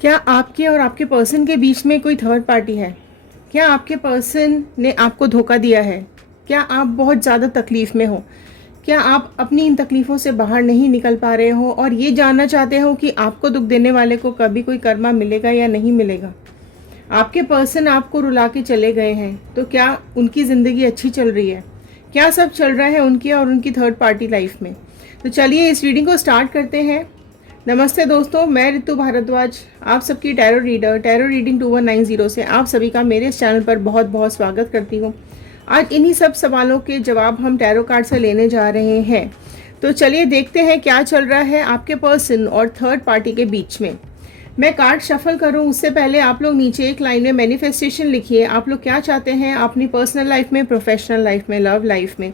क्या आपके और आपके पर्सन के बीच में कोई थर्ड पार्टी है? क्या आपके पर्सन ने आपको धोखा दिया है? क्या आप बहुत ज़्यादा तकलीफ़ में हो? क्या आप अपनी इन तकलीफ़ों से बाहर नहीं निकल पा रहे हो और ये जानना चाहते हो कि आपको दुख देने वाले को कभी कोई कर्मा मिलेगा या नहीं मिलेगा? आपके पर्सन आपको रुला के चले गए हैं, तो क्या उनकी ज़िंदगी अच्छी चल रही है? क्या सब चल रहा है उनकी और उनकी थर्ड पार्टी लाइफ में? तो चलिए इस रीडिंग को स्टार्ट करते हैं। नमस्ते दोस्तों, मैं रितु भारद्वाज, आप सबकी टैरो रीडिंग 2190 से आप सभी का मेरे इस चैनल पर बहुत बहुत स्वागत करती हूँ। आज इन्हीं सब सवालों के जवाब हम टैरो कार्ड से लेने जा रहे हैं। तो चलिए देखते हैं क्या चल रहा है आपके पर्सन और थर्ड पार्टी के बीच में। मैं कार्ड शफल करूं उससे पहले आप लोग नीचे एक लाइन में मैनिफेस्टेशन लिखिए। आप लोग क्या चाहते हैं अपनी पर्सनल लाइफ में, प्रोफेशनल लाइफ में, लव लाइफ में,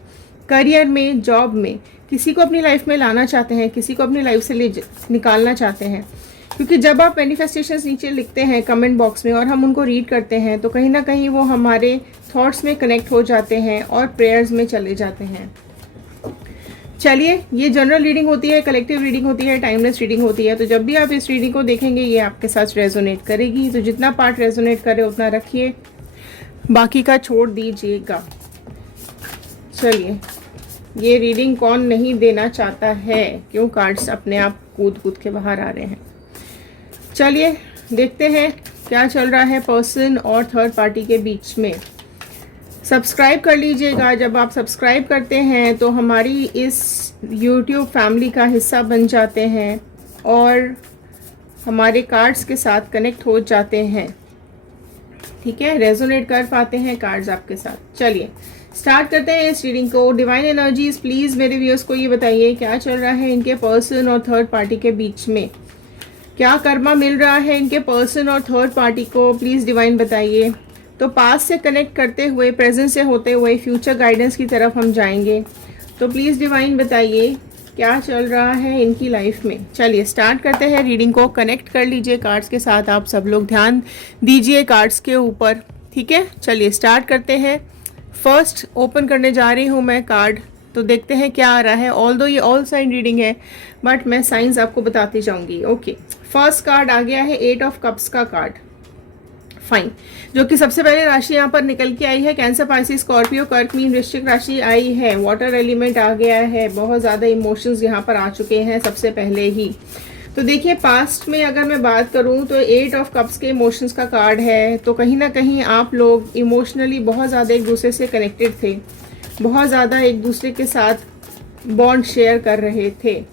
करियर में, जॉब में, किसी को अपनी लाइफ में लाना चाहते हैं, किसी को अपनी लाइफ से निकालना चाहते हैं। क्योंकि जब आप मैनिफेस्टेशंस नीचे लिखते हैं कमेंट बॉक्स में और हम उनको रीड करते हैं तो कहीं ना कहीं वो हमारे थॉट्स में कनेक्ट हो जाते हैं और प्रेयर्स में चले जाते हैं। चलिए, ये जनरल रीडिंग होती है, कलेक्टिव रीडिंग होती है, टाइमलेस रीडिंग होती है। तो जब भी आप इस रीडिंग को देखेंगे ये आपके साथ रेजोनेट करेगी। तो जितना पार्ट रेजोनेट करे उतना रखिए, बाकी का छोड़ दीजिएगा। चलिए, ये रीडिंग कौन नहीं देना चाहता है? क्यों कार्ड्स अपने आप कूद कूद के बाहर आ रहे हैं। चलिए देखते हैं क्या चल रहा है पर्सन और थर्ड पार्टी के बीच में। सब्सक्राइब कर लीजिएगा। जब आप सब्सक्राइब करते हैं तो हमारी इस YouTube फैमिली का हिस्सा बन जाते हैं और हमारे कार्ड्स के साथ कनेक्ट हो जाते हैं। ठीक है, रेजोनेट कर पाते हैं कार्ड्स आपके साथ। चलिए स्टार्ट करते हैं इस रीडिंग को। डिवाइन एनर्जीज प्लीज़ मेरे व्यूअर्स को ये बताइए क्या चल रहा है इनके पर्सन और थर्ड पार्टी के बीच में। क्या कर्मा मिल रहा है इनके पर्सन और थर्ड पार्टी को, प्लीज़ डिवाइन बताइए। तो पास्ट से कनेक्ट करते हुए, प्रेजेंट से होते हुए फ्यूचर गाइडेंस की तरफ हम जाएंगे। तो प्लीज़ डिवाइन बताइए क्या चल रहा है इनकी लाइफ में। चलिए स्टार्ट करते हैं रीडिंग को। कनेक्ट कर लीजिए कार्ड्स के साथ, आप सब लोग ध्यान दीजिए कार्ड्स के ऊपर। ठीक है, चलिए स्टार्ट करते हैं। फर्स्ट ओपन करने जा रही हूँ मैं कार्ड, तो देखते हैं क्या आ रहा है। ऑल्दो ये ऑल साइन रीडिंग है बट मैं साइंस आपको बताती जाऊंगी। ओके, फर्स्ट कार्ड आ गया है 8 ऑफ कप्स का कार्ड। फाइन, जो कि सबसे पहले राशि यहाँ पर निकल के आई है कैंसर, पाइसिस, स्कॉर्पियो, कर्क, मीन, वृश्चिक राशि आई है। वाटर एलिमेंट आ गया है। बहुत ज़्यादा इमोशंस यहाँ पर आ चुके हैं सबसे पहले ही। तो देखिए, पास्ट में अगर मैं बात करूं तो 8 ऑफ कप्स के इमोशंस का कार्ड है। तो कहीं ना कहीं आप लोग इमोशनली बहुत ज़्यादा एक दूसरे से कनेक्टेड थे, बहुत ज़्यादा एक दूसरे के साथ बॉन्ड शेयर कर रहे थे।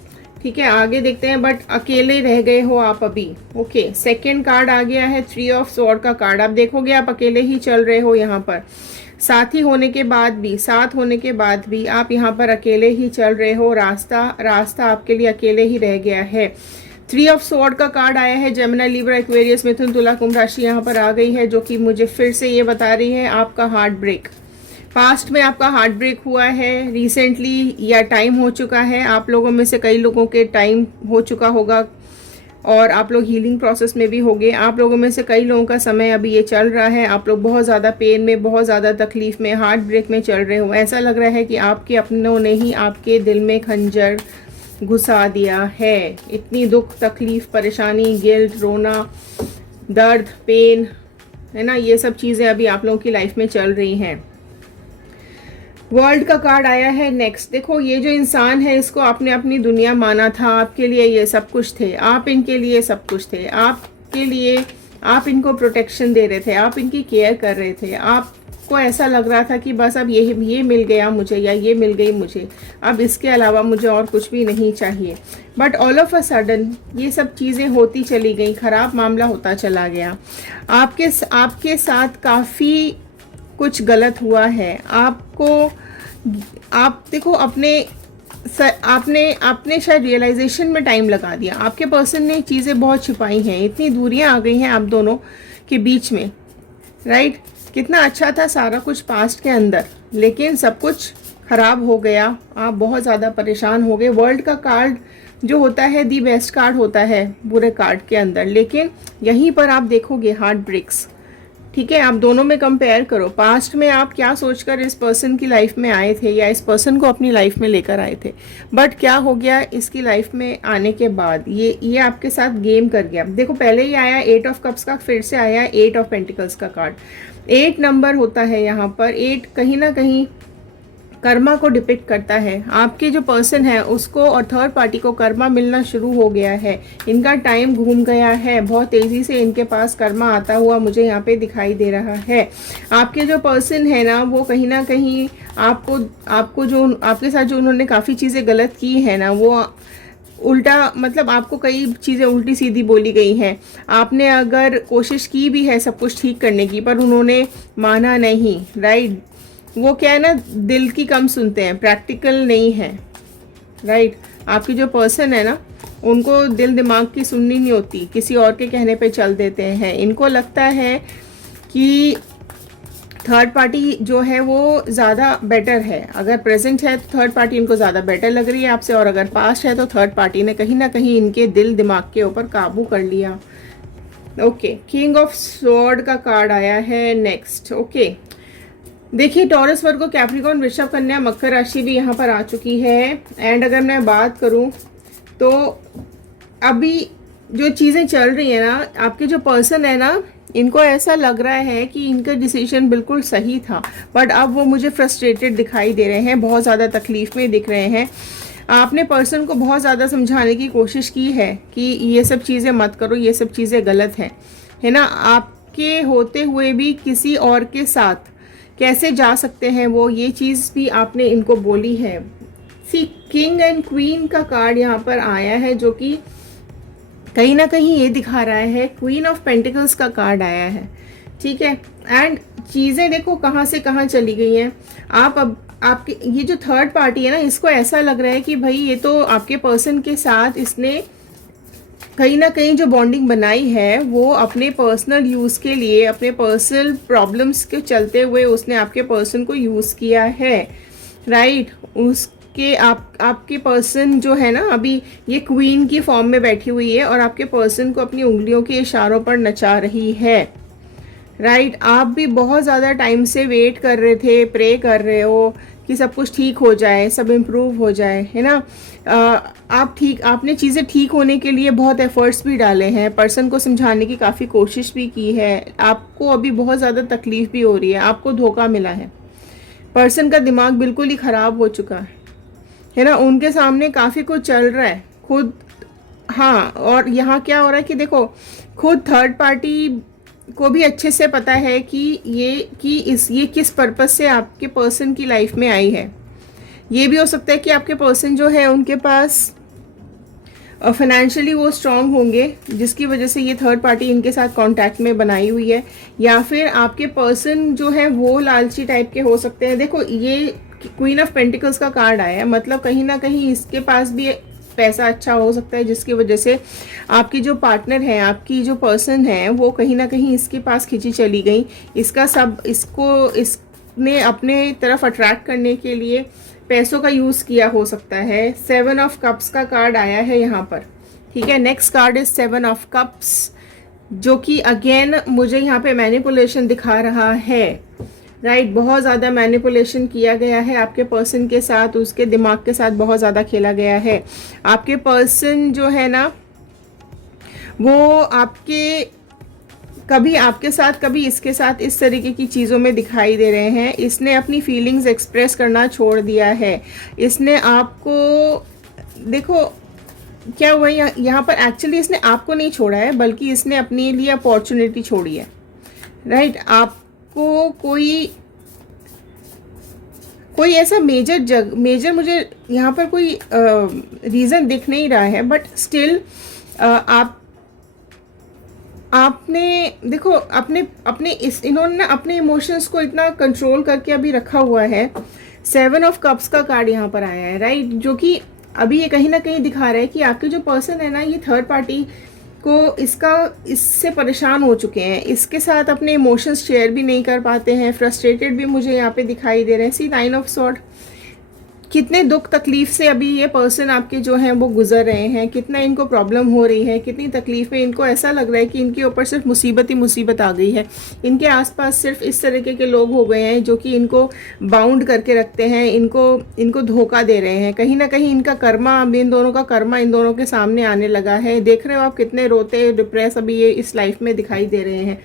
ठीक है, आगे देखते हैं, बट अकेले रह गए हो आप अभी। ओके, सेकेंड कार्ड आ गया है 3 ऑफ स्वॉर्ड का कार्ड। आप देखोगे आप अकेले ही चल रहे हो यहाँ पर, साथी होने के बाद भी, साथ होने के बाद भी आप यहाँ पर अकेले ही चल रहे हो। रास्ता आपके लिए अकेले ही रह गया है। 3 ऑफ स्वॉर्ड का कार्ड आया है। जेमिनी, लिब्रा, एक्वेरियस, मिथुन, तुला, कुंभ राशि यहाँ पर आ गई है, जो कि मुझे फिर से ये बता रही है आपका हार्ट ब्रेक। पास्ट में आपका हार्ट ब्रेक हुआ है रिसेंटली, या टाइम हो चुका है। आप लोगों में से कई लोगों के टाइम हो चुका होगा और आप लोग हीलिंग प्रोसेस में भी होंगे। आप लोगों में से कई लोगों का समय अभी ये चल रहा है। आप लोग बहुत ज़्यादा पेन में, बहुत ज़्यादा तकलीफ में, हार्ट ब्रेक में चल रहे हो। ऐसा लग रहा है कि आपके अपनों ने ही आपके दिल में खंजर घुसा दिया है। इतनी दुख, तकलीफ, परेशानी, गिल्ट, रोना, दर्द, पेन, है ना, ये सब चीज़ें अभी आप लोगों की लाइफ में चल रही हैं। वर्ल्ड का कार्ड आया है नेक्स्ट। देखो, ये जो इंसान है इसको आपने अपनी दुनिया माना था, आपके लिए ये सब कुछ थे, आप इनके लिए सब कुछ थे, आपके लिए आप इनको प्रोटेक्शन दे रहे थे, आप इनकी केयर कर रहे थे। आपको ऐसा लग रहा था कि बस अब ये मिल गया मुझे, या ये मिल गई मुझे, अब इसके अलावा मुझे और कुछ भी नहीं चाहिए। But all of a sudden ये सब चीज़ें होती चली गई, ख़राब मामला होता चला गया। आपके साथ काफ़ी कुछ गलत हुआ है। आप देखो, आपने शायद रियलाइजेशन में टाइम लगा दिया। आपके पर्सन ने चीज़ें बहुत छिपाई हैं, इतनी दूरियां आ गई हैं आप दोनों के बीच में। राइट, कितना अच्छा था सारा कुछ पास्ट के अंदर, लेकिन सब कुछ खराब हो गया। आप बहुत ज़्यादा परेशान हो गए। वर्ल्ड का कार्ड जो होता है दी बेस्ट कार्ड होता है बुरे कार्ड के अंदर, लेकिन यहीं पर आप देखोगे हार्ट ब्रेक्स, ठीक है, आप दोनों में कंपेयर करो। पास्ट में आप क्या सोचकर इस पर्सन की लाइफ में आए थे या इस पर्सन को अपनी लाइफ में लेकर आए थे, बट क्या हो गया इसकी लाइफ में आने के बाद, ये आपके साथ गेम कर गया। देखो पहले ही आया 8 ऑफ कप्स का, फिर से आया 8 ऑफ पेंटिकल्स का कार्ड। 8 नंबर होता है यहाँ पर, 8 कहीं ना कहीं कर्मा को डिपिक्ट करता है। आपके जो पर्सन है उसको और थर्ड पार्टी को कर्मा मिलना शुरू हो गया है, इनका टाइम घूम गया है, बहुत तेज़ी से इनके पास कर्मा आता हुआ मुझे यहाँ पे दिखाई दे रहा है। आपके जो पर्सन है ना वो कहीं ना कहीं आपको जो आपके साथ जो उन्होंने काफ़ी चीज़ें गलत की है ना, वो उल्टा मतलब आपको कई चीज़ें उल्टी सीधी बोली गई हैं। आपने अगर कोशिश की भी है सब कुछ ठीक करने की, पर उन्होंने माना नहीं, राइट। वो क्या है ना, दिल की कम सुनते हैं, प्रैक्टिकल नहीं है, राइट। आपकी जो पर्सन है ना उनको दिल दिमाग की सुननी नहीं होती, किसी और के कहने पे चल देते हैं। इनको लगता है कि थर्ड पार्टी जो है वो ज़्यादा बेटर है। अगर प्रेजेंट है तो थर्ड पार्टी इनको ज़्यादा बेटर लग रही है आपसे, और अगर पास्ट है तो थर्ड पार्टी ने कहीं ना कहीं इनके दिल दिमाग के ऊपर काबू कर लिया। ओके, किंग ऑफ स्वॉर्ड का कार्ड आया है नेक्स्ट। ओके, देखिए टॉरस, वर्गो, कैप्रिकॉर्न, वृषभ, कन्या, मकर राशि भी यहाँ पर आ चुकी है। एंड अगर मैं बात करूँ तो अभी जो चीज़ें चल रही है ना, आपके जो पर्सन है ना इनको ऐसा लग रहा है कि इनका डिसीजन बिल्कुल सही था, बट अब वो मुझे फ्रस्ट्रेटेड दिखाई दे रहे हैं, बहुत ज़्यादा तकलीफ में दिख रहे हैं। आपने पर्सन को बहुत ज़्यादा समझाने की कोशिश की है कि ये सब चीज़ें मत करो, ये सब चीज़ें गलत हैं, है ना। आपके होते हुए भी किसी और के साथ कैसे जा सकते हैं वो, ये चीज़ भी आपने इनको बोली है। सी, किंग एंड क्वीन का कार्ड यहाँ पर आया है, जो कि कहीं ना कहीं ये दिखा रहा है, क्वीन ऑफ पेंटिकल्स का कार्ड आया है, ठीक है। एंड चीज़ें देखो कहाँ से कहाँ चली गई हैं। आप अब आपके ये जो थर्ड पार्टी है ना, इसको ऐसा लग रहा है कि भाई ये तो आपके पर्सन के साथ इसने कहीं ना कहीं जो बॉन्डिंग बनाई है वो अपने पर्सनल यूज़ के लिए, अपने पर्सनल प्रॉब्लम्स के चलते हुए उसने आपके पर्सन को यूज़ किया है, राइट। उसके आपके पर्सन जो है ना अभी ये क्वीन की फॉर्म में बैठी हुई है और आपके पर्सन को अपनी उंगलियों के इशारों पर नचा रही है, राइट। आप भी बहुत ज़्यादा टाइम से वेट कर रहे थे, प्रे कर रहे हो कि सब कुछ ठीक हो जाए, सब इम्प्रूव हो जाए, है ना। आपने चीज़ें ठीक होने के लिए बहुत एफर्ट्स भी डाले हैं, पर्सन को समझाने की काफ़ी कोशिश भी की है। आपको अभी बहुत ज़्यादा तकलीफ भी हो रही है, आपको धोखा मिला है, पर्सन का दिमाग बिल्कुल ही ख़राब हो चुका है ना। उनके सामने काफ़ी कुछ चल रहा है खुद। हाँ, और यहाँ क्या हो रहा है कि देखो खुद थर्ड पार्टी को भी अच्छे से पता है कि ये किस पर्पस से आपके पर्सन की लाइफ में आई है। ये भी हो सकता है कि आपके पर्सन जो है उनके पास फाइनेंशियली वो स्ट्रांग होंगे, जिसकी वजह से ये थर्ड पार्टी इनके साथ कांटेक्ट में बनाई हुई है, या फिर आपके पर्सन जो है वो लालची टाइप के हो सकते हैं। देखो ये क्वीन ऑफ पेंटिकल्स का कार्ड आया है, मतलब कहीं ना कहीं इसके पास भी पैसा अच्छा हो सकता है, जिसकी वजह से आपकी जो पार्टनर है, आपकी जो पर्सन है वो कहीं ना कहीं इसके पास खींची चली गई। इसने अपने तरफ अट्रैक्ट करने के लिए पैसों का यूज़ किया हो सकता है। 7 ऑफ कप्स का कार्ड आया है यहाँ पर, ठीक है। Next card is 7 of cups, जो कि अगेन मुझे यहाँ पे मैनिपुलेशन दिखा रहा है, राइट। बहुत ज़्यादा मैनिपुलेशन किया गया है आपके पर्सन के साथ, उसके दिमाग के साथ बहुत ज़्यादा खेला गया है। आपके पर्सन जो है ना वो कभी आपके साथ कभी इसके साथ इस तरीके की चीज़ों में दिखाई दे रहे हैं। इसने अपनी फीलिंग्स एक्सप्रेस करना छोड़ दिया है। इसने आपको, देखो क्या हुआ यहाँ पर, एक्चुअली इसने आपको नहीं छोड़ा है, बल्कि इसने अपने लिए अपॉर्चुनिटी छोड़ी है, राइट। आपको कोई ऐसा मेजर मुझे यहाँ पर कोई रीज़न दिख नहीं रहा है, बट स्टिल आपने देखो इन्होंने ना अपने इमोशंस को इतना कंट्रोल करके अभी रखा हुआ है। 7 ऑफ कप्स का कार्ड यहाँ पर आया है, राइट, जो कि अभी ये कहीं ना कहीं दिखा रहा है कि आपके जो पर्सन है ना, ये थर्ड पार्टी को इससे परेशान हो चुके हैं, इसके साथ अपने इमोशंस शेयर भी नहीं कर पाते हैं, फ्रस्ट्रेटेड भी मुझे यहाँ पे दिखाई दे रहे हैं। सी 9 ऑफ स्वॉर्ड, कितने दुख तकलीफ से अभी ये पर्सन आपके जो हैं वो गुजर रहे हैं, कितना इनको प्रॉब्लम हो रही है, कितनी तकलीफ में इनको ऐसा लग रहा है कि इनके ऊपर सिर्फ मुसीबत ही मुसीबत आ गई है। इनके आसपास सिर्फ इस तरीके के लोग हो गए हैं जो कि इनको बाउंड करके रखते हैं, इनको धोखा दे रहे हैं। कहीं ना कहीं इनका कर्मा, अब इन दोनों का कर्मा इन दोनों के सामने आने लगा है। देख रहे हो आप कितने रोते डिप्रेस अभी ये इस लाइफ में दिखाई दे रहे हैं।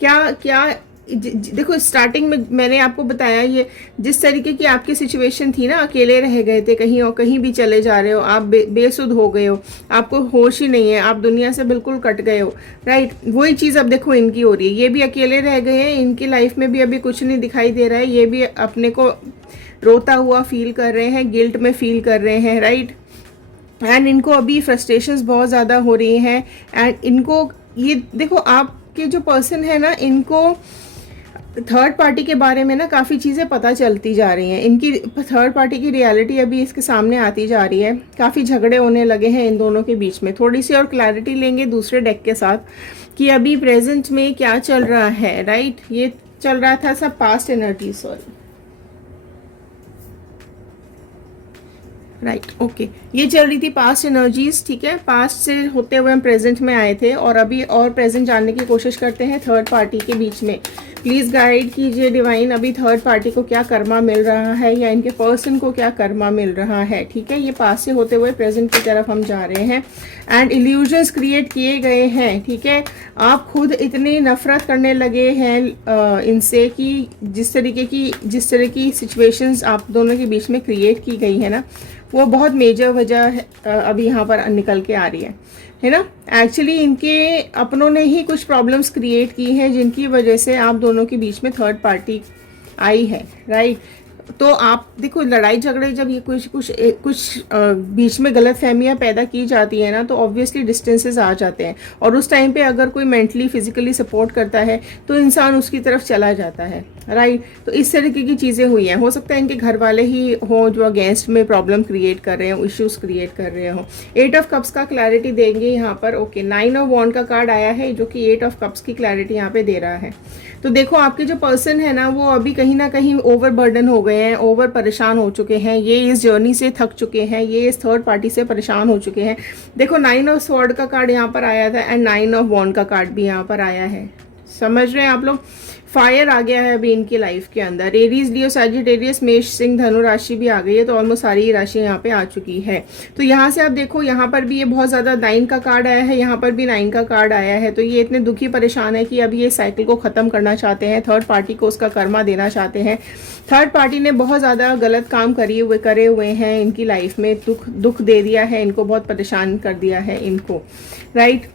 क्या क्या देखो, स्टार्टिंग में मैंने आपको बताया, ये जिस तरीके की आपकी सिचुएशन थी ना, अकेले रह गए थे, कहीं और कहीं भी चले जा रहे हो आप, बेसुध हो गए हो, आपको होश ही नहीं है, आप दुनिया से बिल्कुल कट गए हो, राइट। वही चीज़ अब देखो इनकी हो रही है। ये भी अकेले रह गए हैं, इनकी लाइफ में भी अभी कुछ नहीं दिखाई दे रहा है। ये भी अपने को रोता हुआ फील कर रहे हैं, गिल्ट में फील कर रहे हैं, राइट। एंड इनको अभी फ्रस्ट्रेशंस बहुत ज़्यादा हो रही हैं। एंड इनको ये देखो, आपके जो पर्सन है ना, इनको थर्ड पार्टी के बारे में ना काफ़ी चीज़ें पता चलती जा रही हैं। इनकी थर्ड पार्टी की रियलिटी अभी इसके सामने आती जा रही है। काफ़ी झगड़े होने लगे हैं इन दोनों के बीच में। थोड़ी सी और क्लैरिटी लेंगे दूसरे डेक के साथ कि अभी प्रेजेंट में क्या चल रहा है, राइट। ये चल रहा था सब past energy, sorry, right, okay. ये चल रही थी पास्ट एनर्जीज, ठीक है। पास्ट से होते हुए हम प्रेजेंट में आए थे और अभी और प्रेजेंट जानने की कोशिश करते हैं थर्ड पार्टी के बीच में। प्लीज़ गाइड कीजिए डिवाइन, अभी थर्ड पार्टी को क्या कर्मा मिल रहा है या इनके पर्सन को क्या कर्मा मिल रहा है, ठीक है। ये पास्ट से होते हुए प्रेजेंट की तरफ हम जा रहे हैं। एंड इल्यूजन्स क्रिएट किए गए हैं, ठीक है। आप खुद इतनी नफरत करने लगे हैं इनसे कि जिस तरह की सिचुएशंस आप दोनों के बीच में क्रिएट की गई है ना, वो बहुत मेजर वजह अभी यहाँ पर निकल के आ रही है ना। एक्चुअली इनके अपनों ने ही कुछ प्रॉब्लम्स क्रिएट की हैं जिनकी वजह से आप दोनों के बीच में थर्ड पार्टी आई है, राइट। तो आप देखो, लड़ाई झगड़े जब ये कुछ बीच में गलत फहमियाँ पैदा की जाती है ना, तो ऑब्वियसली डिस्टेंसेस आ जाते हैं। और उस टाइम पे अगर कोई मेंटली फिजिकली सपोर्ट करता है तो इंसान उसकी तरफ चला जाता है, राइट। तो इस तरीके की चीज़ें हुई हैं। हो सकता है इनके घर वाले ही हो जो अगेंस्ट में प्रॉब्लम क्रिएट कर रहे हो, इश्यूज क्रिएट कर रहे हो। 8 ऑफ कप्स का क्लैरिटी देंगे यहाँ पर, ओके। 9 ऑफ वॉन्ड का कार्ड आया है जो कि 8 ऑफ कप्स की क्लैरिटी यहाँ पे दे रहा है। तो देखो, आपके जो पर्सन है ना, वो अभी कहीं ना कहीं ओवर बर्डन हो गए हैं, ओवर परेशान हो चुके हैं। ये इस जर्नी से थक चुके हैं, ये इस थर्ड पार्टी से परेशान हो चुके हैं। देखो, 9 ऑफ स्वॉर्ड का कार्ड यहाँ पर आया था एंड 9 ऑफ वॉन्ड का कार्ड भी यहाँ पर आया है। समझ रहे हैं आप लोग? फायर आ गया है अभी इनकी लाइफ के अंदर। एरीज, लियो, सैजिटेरियस, मेष, सिंह, धनु राशि भी आ गई है। तो ऑलमोस्ट सारी ही राशि यहाँ पे आ चुकी है। तो यहाँ से आप देखो, यहाँ पर भी ये बहुत ज़्यादा 9 का कार्ड आया है, यहाँ पर भी 9 का कार्ड आया है। तो ये इतने दुखी परेशान है कि अभी ये साइकिल को ख़त्म करना चाहते हैं, थर्ड पार्टी को उसका कर्मा देना चाहते हैं। थर्ड पार्टी ने बहुत ज़्यादा गलत काम करे हुए हैं इनकी लाइफ में, दुख दे दिया है इनको, बहुत परेशान कर दिया है इनको, राइट।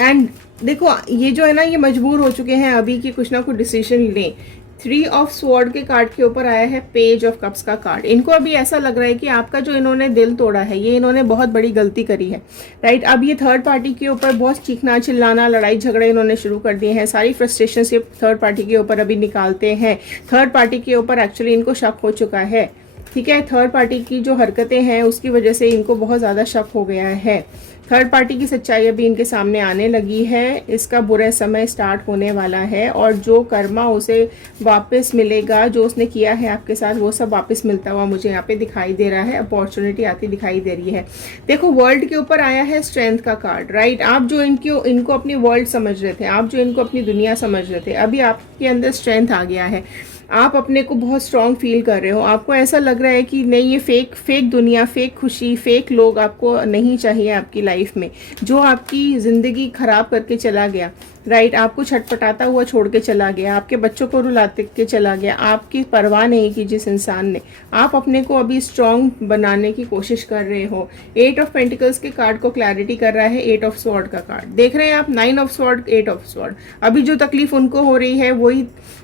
एंड देखो, ये जो है ना, ये मजबूर हो चुके हैं अभी कि कुछ ना कुछ डिसीजन लें। 3 ऑफ स्वॉर्ड के कार्ड के ऊपर आया है पेज ऑफ कप्स का कार्ड। इनको अभी ऐसा लग रहा है कि आपका जो इन्होंने दिल तोड़ा है, ये इन्होंने बहुत बड़ी गलती करी है, राइट। अब ये थर्ड पार्टी के ऊपर बहुत चीखना चिल्लाना, लड़ाई झगड़े इन्होंने शुरू कर दिए हैं। सारी फ्रस्ट्रेशन से थर्ड पार्टी के ऊपर अभी निकालते हैं। थर्ड पार्टी के ऊपर एक्चुअली इनको शक हो चुका है, ठीक है। थर्ड पार्टी की जो हरकतें हैं उसकी वजह से इनको बहुत ज़्यादा शक हो गया है। थर्ड पार्टी की सच्चाई अभी इनके सामने आने लगी है। इसका बुरा समय स्टार्ट होने वाला है और जो कर्मा उसे वापस मिलेगा, जो उसने किया है आपके साथ, वो सब वापस मिलता हुआ मुझे यहाँ पे दिखाई दे रहा है। अपॉर्चुनिटी आती दिखाई दे रही है। देखो, वर्ल्ड के ऊपर आया है स्ट्रेंथ का कार्ड, राइट। आप जो इनको अपनी वर्ल्ड समझ रहे थे, आप जो इनको अपनी दुनिया समझ रहे थे, अभी आपके अंदर स्ट्रेंथ आ गया है। आप अपने को बहुत स्ट्रॉन्ग फील कर रहे हो। आपको ऐसा लग रहा है कि नहीं, ये फेक दुनिया, फेक खुशी, फेक लोग आपको नहीं चाहिए आपकी लाइफ में। जो आपकी ज़िंदगी ख़राब करके चला गया, राइट, आपको छटपटाता हुआ छोड़ के चला गया, आपके बच्चों को रुलाते के चला गया, आपकी परवाह नहीं की जिस इंसान ने, आप अपने को अभी स्ट्रॉन्ग बनाने की कोशिश कर रहे हो। 8 ऑफ पेंटिकल्स के कार्ड को क्लैरिटी कर रहा है 8 ऑफ स्वॉर्ड का कार्ड। देख रहे हैं आप, 9 ऑफ स्वॉर्ड, 8 ऑफ स्वॉर्ड। अभी जो तकलीफ उनको हो रही है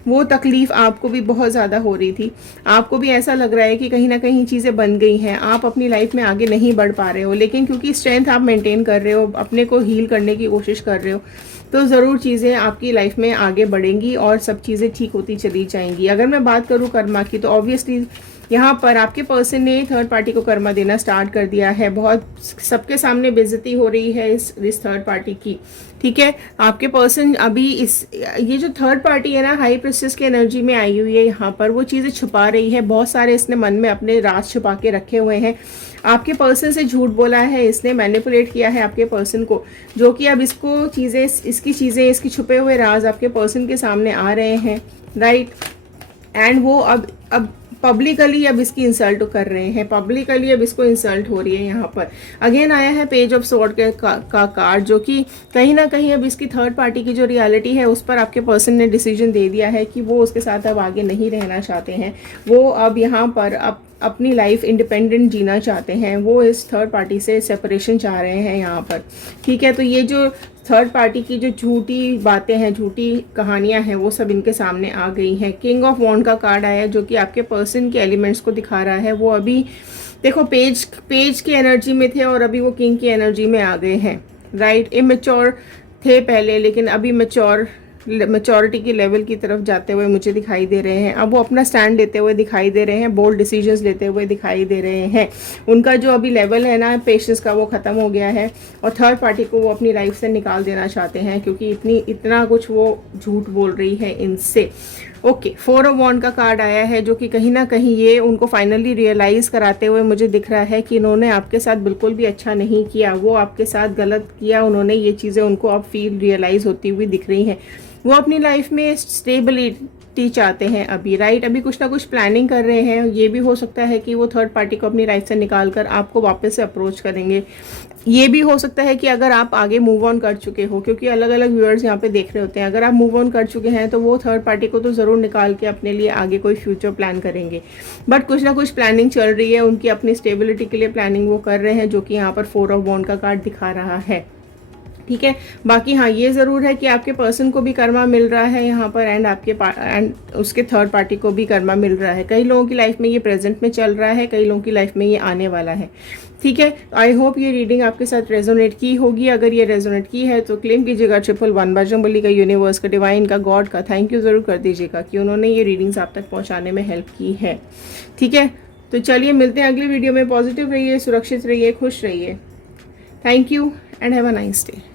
वो तकलीफ आपको भी बहुत ज़्यादा हो रही थी। आपको भी ऐसा लग रहा है कि कहीं ना कहीं चीज़ें बन गई हैं, आप अपनी लाइफ में आगे नहीं बढ़ पा रहे हो, लेकिन क्योंकि स्ट्रेंथ आप मेंटेन कर रहे हो, अपने को हील करने की कोशिश कर रहे हो, तो ज़रूर चीज़ें आपकी लाइफ में आगे बढ़ेंगी और सब चीज़ें ठीक होती चली जाएंगी। अगर मैं बात करूँ कर्मा की, तो ऑब्वियसली यहाँ पर आपके पर्सन ने थर्ड पार्टी को कर्मा देना स्टार्ट कर दिया है। बहुत सबके सामने बेइज्जती हो रही है इस थर्ड पार्टी की, ठीक है। आपके पर्सन अभी ये जो थर्ड पार्टी है ना, हाई प्रिंसेस की एनर्जी में आई हुई है, यहाँ पर वो चीज़ें छुपा रही है। बहुत सारे इसने मन में अपने राज छुपा के रखे हुए हैं। आपके पर्सन से झूठ बोला है इसने, मैनिपुलेट किया है आपके पर्सन को, जो कि अब इसकी छुपे हुए राज आपके पर्सन के सामने आ रहे हैं, राइट। एंड वो अब पब्लिकली अब इसकी इंसल्ट कर रहे हैं, पब्लिकली अब इसको इंसल्ट हो रही है। यहाँ पर अगेन आया है पेज ऑफ स्वॉर्ड का कार्ड, जो कि कहीं ना कहीं अब इसकी थर्ड पार्टी की जो रियलिटी है उस पर आपके पर्सन ने डिसीजन दे दिया है कि वो उसके साथ अब आगे नहीं रहना चाहते हैं। वो अब यहाँ पर अपनी लाइफ इंडिपेंडेंट जीना चाहते हैं। वो इस थर्ड पार्टी से सेपरेशन चाह रहे हैं यहाँ पर, ठीक है। तो ये जो थर्ड पार्टी की जो झूठी बातें हैं, झूठी कहानियां हैं, वो सब इनके सामने आ गई हैं। किंग ऑफ वॉन्ड का कार्ड आया, जो कि आपके पर्सन के एलिमेंट्स को दिखा रहा है। वो अभी देखो पेज की एनर्जी में थे और अभी वो किंग की एनर्जी में आ गए हैं, राइट। इमेच्योर थे पहले, लेकिन अभी मैच्योरिटी की लेवल की तरफ जाते हुए मुझे दिखाई दे रहे हैं। अब वो अपना स्टैंड लेते हुए दिखाई दे रहे हैं, बोल्ड डिसीजंस लेते हुए दिखाई दे रहे हैं। उनका जो अभी लेवल है ना पेशेंस का, वो ख़त्म हो गया है और थर्ड पार्टी को वो अपनी लाइफ से निकाल देना चाहते हैं, क्योंकि इतना कुछ वो झूठ बोल रही है इनसे। ओके, 4 ऑफ वॉन्ड का कार्ड आया है, जो कि कहीं ना कहीं ये उनको फाइनली रियलाइज कराते हुए मुझे दिख रहा है कि इन्होंने आपके साथ बिल्कुल भी अच्छा नहीं किया, वो आपके साथ गलत किया उन्होंने। ये चीज़ें उनको अब रियलाइज होती हुई दिख रही हैं। वो अपनी लाइफ में स्टेबिलिटी चाहते हैं अभी, राइट। अभी कुछ ना कुछ प्लानिंग कर रहे हैं। ये भी हो सकता है कि वो थर्ड पार्टी को अपनी लाइफ से निकाल कर आपको वापस से अप्रोच करेंगे। ये भी हो सकता है कि अगर आप आगे मूव ऑन कर चुके हो, क्योंकि अलग अलग व्यूअर्स यहाँ पे देख रहे होते हैं, अगर आप मूव ऑन कर चुके हैं तो वो थर्ड पार्टी को तो ज़रूर निकाल के अपने लिए आगे कोई फ्यूचर प्लान करेंगे। बट कुछ ना कुछ प्लानिंग चल रही है उनकी, अपनी स्टेबिलिटी के लिए प्लानिंग वो कर रहे हैं, जो कि यहाँ पर 4 ऑफ वॉन्ड का कार्ड दिखा रहा है, ठीक है। बाकी हाँ, ये ज़रूर है कि आपके पर्सन को भी कर्मा मिल रहा है यहाँ पर, एंड उसके थर्ड पार्टी को भी कर्मा मिल रहा है। कई लोगों की लाइफ में ये प्रेजेंट में चल रहा है, कई लोगों की लाइफ में ये आने वाला है, ठीक है। आई होप ये रीडिंग आपके साथ रेजोनेट की होगी। अगर ये रेजोनेट की है तो क्लेम कीजिएगा 111 बजरंगबली का, यूनिवर्स का, डिवाइन का, गॉड का थैंक यू ज़रूर कर दीजिएगा कि उन्होंने ये रीडिंग्स आप तक पहुँचाने में हेल्प की है, ठीक है। तो चलिए मिलते हैं अगली वीडियो में। पॉजिटिव रहिए, सुरक्षित रहिए, खुश रहिए। Thank you and have a nice day.